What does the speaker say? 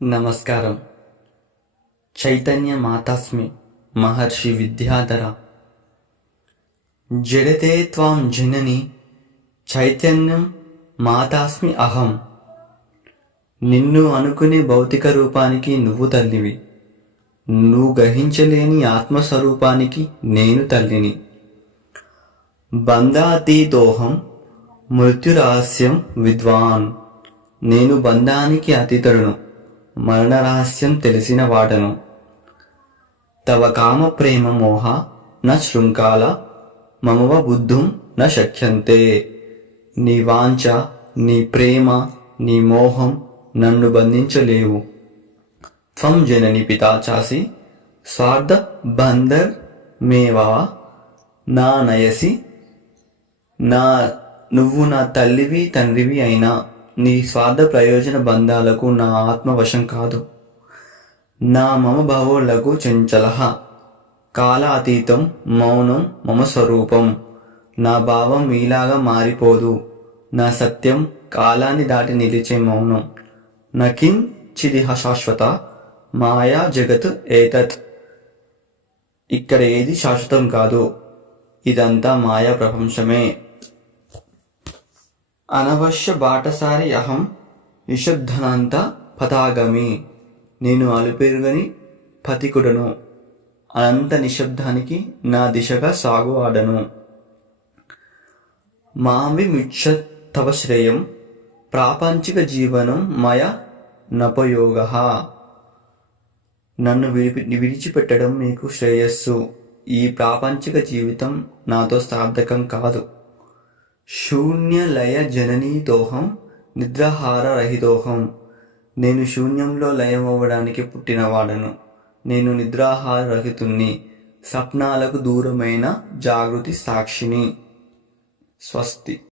నమస్కారం. చైతన్య మాతాస్మి మహర్షి విద్యాధర. జడతే త్వాం జనని చైతన్యం మాతాస్మి అహం. నిన్ను అనుకునే భౌతిక రూపానికి నువ్వు తల్లివి. నువ్వు గ్రహించలేని ఆత్మస్వరూపానికి నేను తల్లిని. బంధాతీతోహం మృత్యురహస్యం విద్వాన్. నేను బంధానికి అతీతుడను, మరణ రహస్యం తెలిసిన వాడను. తవ కామ ప్రేమ మోహ న శృంఖాల మమవ బుద్ధుం న శక్యంతే. నీ వాంఛ, నీ ప్రేమ, నీ మోహం నన్ను బంధించలేవు. త్వం జనని పితా చాసి స్వార్థ బంధర్ మేవా నా నయసి. నువ్వు నా తల్లివి తండ్రివి అయినా నీ స్వార్థ ప్రయోజన బంధాలకు నా ఆత్మవశం కాదు. నా మమ భవోళ్లకు చంచలః కాలాతీతం మౌనం మమ స్వరూపం. నా భావం మీలాగా మారిపోదు. నా సత్యం కాలాన్ని దాటి నిలిచే మౌనం. నకించిదిహ శాశ్వత మాయా జగత్ ఏతత్. ఇక్కడ ఏది శాశ్వతం కాదు, ఇదంతా మాయా ప్రపంచమే. అనవశ్య బాటసారి అహం నిషద్ధనంత పథాగమి. నేను అలుపెరుగని పథికుడను, అనంత నిశ్శబ్దానికి నా దిశగా సాగు ఆడను. మావిముచ్య తవ శ్రేయం ప్రాపంచిక జీవనం మయ నపయోగః. నన్ను విడిచిపెట్టడం మీకు శ్రేయస్సు. ఈ ప్రాపంచిక జీవితం నాతో సార్థకం కాదు. శూన్యలయ జననీతోహం నిద్రాహార రహితోహం. నేను శూన్యంలో లయమవ్వడానికి పుట్టినవాడను. నేను నిద్రాహార రహితుణ్ణి, స్వప్నాలకు దూరమైన జాగృతి సాక్షిని. స్వస్తి.